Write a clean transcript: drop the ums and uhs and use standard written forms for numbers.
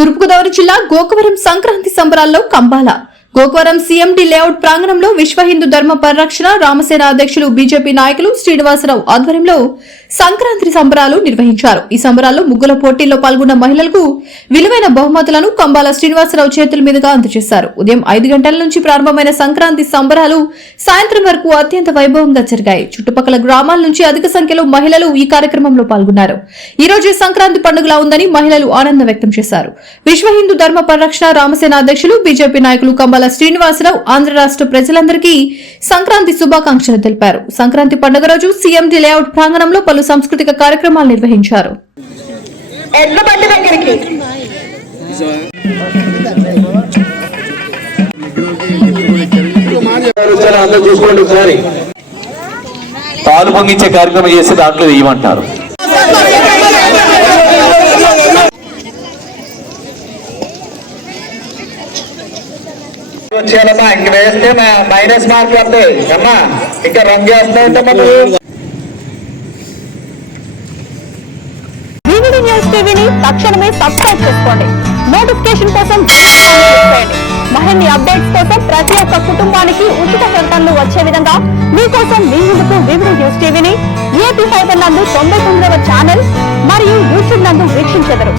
తూర్పుగోదావరి జిల్లా గోకవరం సంక్రాంతి సంబరాల్లో Kambala Gokavaram CMD layout ప్రాంగణంలో విశ్వ హిందూ ధర్మ పరిరక్షణ రామసేన అధ్యక్షులు బీజేపీ నాయకులు శ్రీనివాసరావు ఆధ్వర్యంలో సంక్రాంతి సంబరాలు నిర్వహించారు. ఈ సంబరాల్లో ముగ్గుల పోటీల్లో పాల్గొన్న మహిళలకు విలువైన బహుమతులను కంబాల శ్రీనివాసరావు చేతుల మీదుగా అందజేశారు. ఉదయం 5 గంటల నుంచి ప్రారంభమైన సంక్రాంతి సంబరాలు సాయంత్రం వరకు అత్యంత వైభవంగా జరిగాయి. చుట్టుపక్కల గ్రామాల నుంచి అధిక సంఖ్యలో మహిళలు ఈ కార్యక్రమంలో పాల్గొన్నారు. ఈ రోజు సంక్రాంతి పండుగలా ఉందని మహిళలు ఆనందం వ్యక్తం చేశారు. విశ్వ హిందూ ధర్మ పరిరక్షణ రామసేన అధ్యక్షులు బీజేపీ నాయకులు కంబాల శ్రీనివాసరావు ఆంధ్ర రాష్ట్ర ప్రజలందరికీ సంక్రాంతి శుభాకాంక్షలు తెలిపారు. సంక్రాంతి పండుగ రోజు సీఎండి లేఅవుట్ ప్రాంగణంలో పలు సాంస్కృతిక కార్యక్రమాలు నిర్వహించారు. పాలు పొంగించే కార్యక్రమం చేస్తే దాంట్లో ఇవ్వమంటారు. వచ్చేయాలమ్మా, ఇంక వేస్తే మైనస్ మార్కులు వస్తాయి అమ్మా. ఇంకా రంగు చేస్తా ఉంటామా నువ్వు. వివిడి న్యూస్ టీవీని తక్షణమే సబ్స్క్రైబ్ చేసుకోండి. నోటిఫికేషన్ కోసం మరిన్ని అప్డేట్స్ కోసం ప్రతి ఒక్క కుటుంబానికి ఉచిత ప్రకటనలు వచ్చే విధంగా మీకోసం మీ ముందుకు వివిడి న్యూస్ టీవీని ఏపీ ఫైబర్ నందు 99వ ఛానల్ మరియు యూట్యూబ్ నందు వీక్షించెదరు.